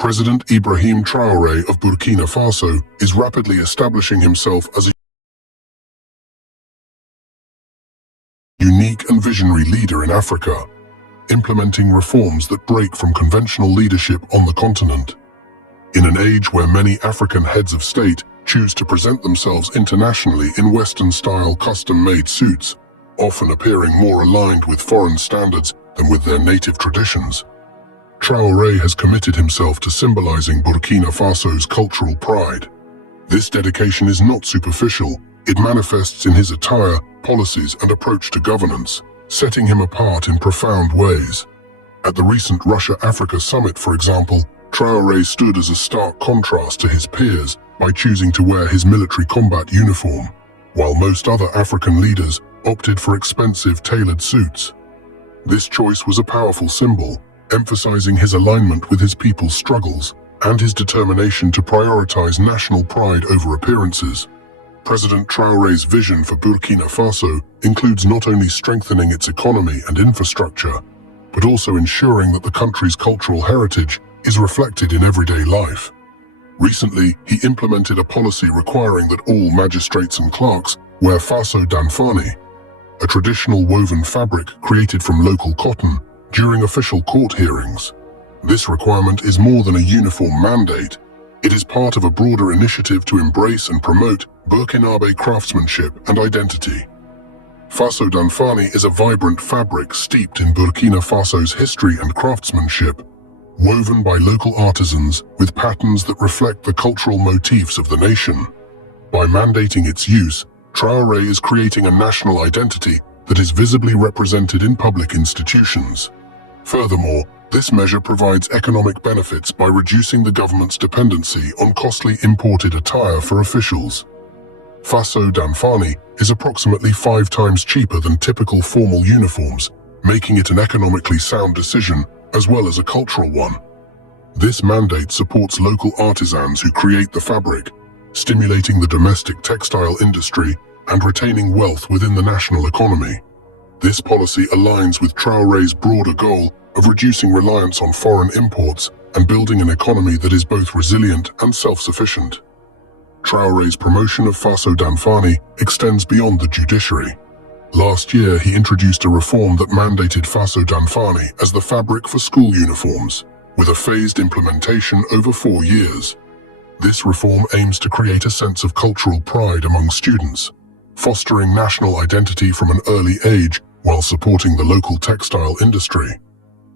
President Ibrahim Traore of Burkina Faso is rapidly establishing himself as a unique and visionary leader in Africa, implementing reforms that break from conventional leadership on the continent. In an age where many African heads of state choose to present themselves internationally in Western-style custom-made suits, often appearing more aligned with foreign standards than with their native traditions, Traore has committed himself to symbolizing Burkina Faso's cultural pride. This dedication is not superficial. It manifests in his attire, policies, and approach to governance, setting him apart in profound ways. At the recent Russia-Africa summit, for example, Traore stood as a stark contrast to his peers by choosing to wear his military combat uniform, while most other African leaders opted for expensive tailored suits. This choice was a powerful symbol, emphasizing his alignment with his people's struggles and his determination to prioritize national pride over appearances. President Traore's vision for Burkina Faso includes not only strengthening its economy and infrastructure, but also ensuring that the country's cultural heritage is reflected in everyday life. Recently, he implemented a policy requiring that all magistrates and clerks wear Faso Danfani, a traditional woven fabric created from local cotton, during official court hearings. This requirement is more than a uniform mandate. It is part of a broader initiative to embrace and promote Burkinabe craftsmanship and identity. Faso Danfani is a vibrant fabric steeped in Burkina Faso's history and craftsmanship, woven by local artisans with patterns that reflect the cultural motifs of the nation. By mandating its use, Traore is creating a national identity that is visibly represented in public institutions. Furthermore, this measure provides economic benefits by reducing the government's dependency on costly imported attire for officials. Faso Danfani is approximately 5 times cheaper than typical formal uniforms, making it an economically sound decision as well as a cultural one. This mandate supports local artisans who create the fabric, stimulating the domestic textile industry and retaining wealth within the national economy. This policy aligns with Traore's broader goal of reducing reliance on foreign imports and building an economy that is both resilient and self-sufficient. Traore's promotion of Faso Danfani extends beyond the judiciary. Last year, he introduced a reform that mandated Faso Danfani as the fabric for school uniforms, with a phased implementation over 4 years. This reform aims to create a sense of cultural pride among students, fostering national identity from an early age while supporting the local textile industry.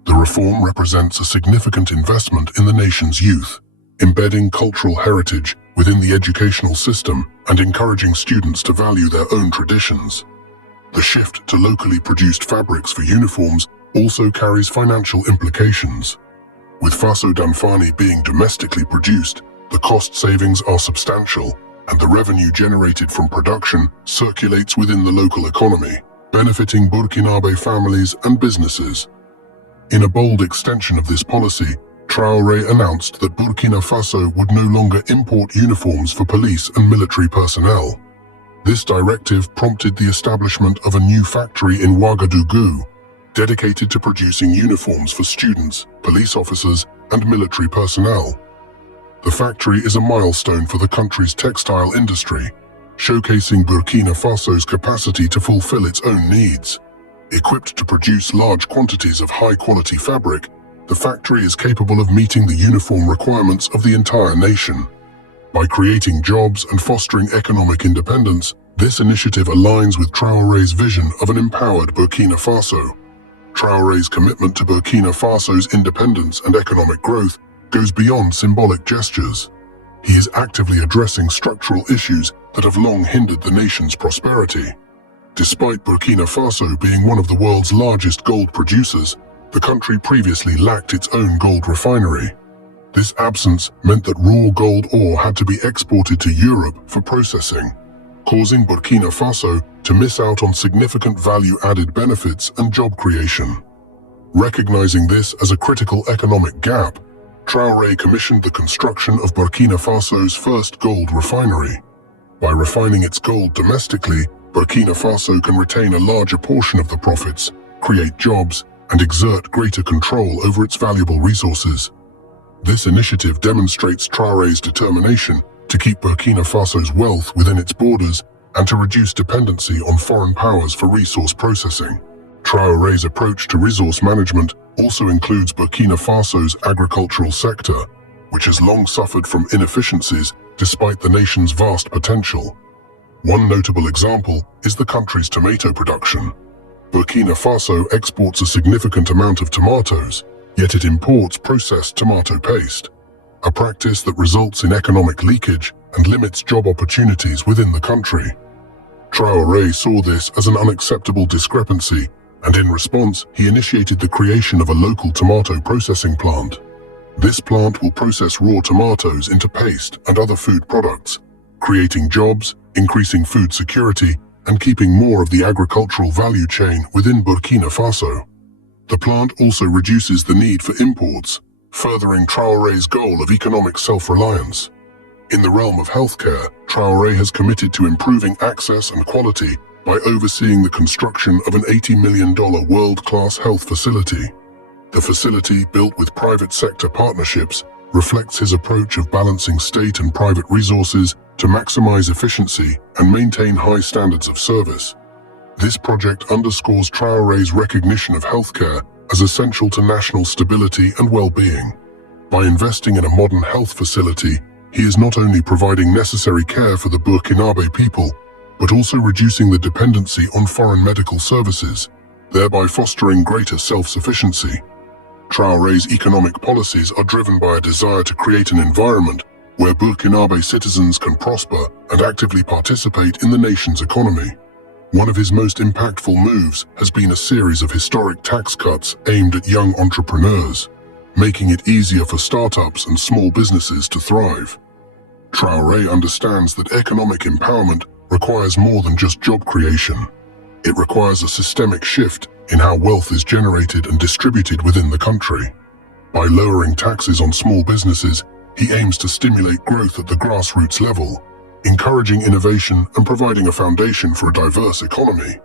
The reform represents a significant investment in the nation's youth, embedding cultural heritage within the educational system and encouraging students to value their own traditions. The shift to locally produced fabrics for uniforms also carries financial implications. With Faso Danfani being domestically produced, the cost savings are substantial, and the revenue generated from production circulates within the local economy, benefiting Burkinabe families and businesses. In a bold extension of this policy, Traore announced that Burkina Faso would no longer import uniforms for police and military personnel. This directive prompted the establishment of a new factory in Ouagadougou, dedicated to producing uniforms for students, police officers, and military personnel. The factory is a milestone for the country's textile industry, showcasing Burkina Faso's capacity to fulfill its own needs. Equipped to produce large quantities of high-quality fabric, the factory is capable of meeting the uniform requirements of the entire nation. By creating jobs and fostering economic independence, this initiative aligns with Traore's vision of an empowered Burkina Faso. Traore's commitment to Burkina Faso's independence and economic growth goes beyond symbolic gestures. He is actively addressing structural issues that have long hindered the nation's prosperity. Despite Burkina Faso being one of the world's largest gold producers, the country previously lacked its own gold refinery. This absence meant that raw gold ore had to be exported to Europe for processing, causing Burkina Faso to miss out on significant value-added benefits and job creation. Recognizing this as a critical economic gap, Traore commissioned the construction of Burkina Faso's first gold refinery. By refining its gold domestically, Burkina Faso can retain a larger portion of the profits, create jobs, and exert greater control over its valuable resources. This initiative demonstrates Traure's determination to keep Burkina Faso's wealth within its borders and to reduce dependency on foreign powers for resource processing. Traure's approach to resource management also includes Burkina Faso's agricultural sector, which has long suffered from inefficiencies despite the nation's vast potential. One notable example is the country's tomato production. Burkina Faso exports a significant amount of tomatoes, yet it imports processed tomato paste, a practice that results in economic leakage and limits job opportunities within the country. Traure saw this as an unacceptable discrepancy, and in response, he initiated the creation of a local tomato processing plant. This plant will process raw tomatoes into paste and other food products, creating jobs, increasing food security, and keeping more of the agricultural value chain within Burkina Faso. The plant also reduces the need for imports, furthering Traure's goal of economic self-reliance. In the realm of healthcare, Traure has committed to improving access and quality by overseeing the construction of an $80 million world-class health facility. The facility, built with private sector partnerships, reflects his approach of balancing state and private resources to maximize efficiency and maintain high standards of service. This project underscores Traure's recognition of healthcare as essential to national stability and well-being. By investing in a modern health facility, he is not only providing necessary care for the Burkinabe people, but also reducing the dependency on foreign medical services, thereby fostering greater self-sufficiency. Traure's economic policies are driven by a desire to create an environment where Burkinabe citizens can prosper and actively participate in the nation's economy. One of his most impactful moves has been a series of historic tax cuts aimed at young entrepreneurs, making it easier for startups and small businesses to thrive. Traure understands that economic empowerment requires more than just job creation. It requires a systemic shift in how wealth is generated and distributed within the country. By lowering taxes on small businesses, he aims to stimulate growth at the grassroots level, encouraging innovation and providing a foundation for a diverse economy.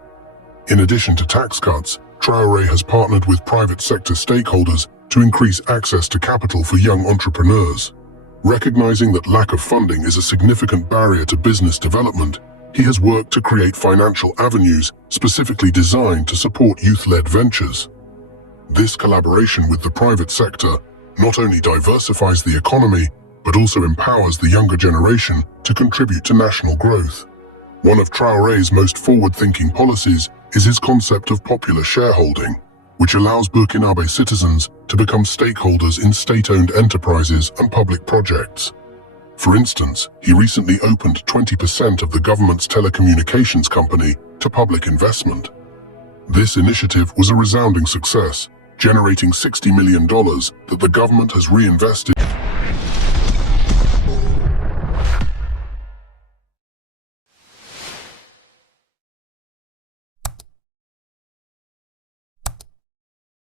In addition to tax cuts, Traure has partnered with private sector stakeholders to increase access to capital for young entrepreneurs. Recognizing that lack of funding is a significant barrier to business development, he has worked to create financial avenues specifically designed to support youth-led ventures. This collaboration with the private sector not only diversifies the economy, but also empowers the younger generation to contribute to national growth. One of Traure's most forward-thinking policies is his concept of popular shareholding, which allows Burkinabe citizens to become stakeholders in state-owned enterprises and public projects. For instance, he recently opened 20% of the government's telecommunications company to public investment. This initiative was a resounding success, generating $60 million that the government has reinvested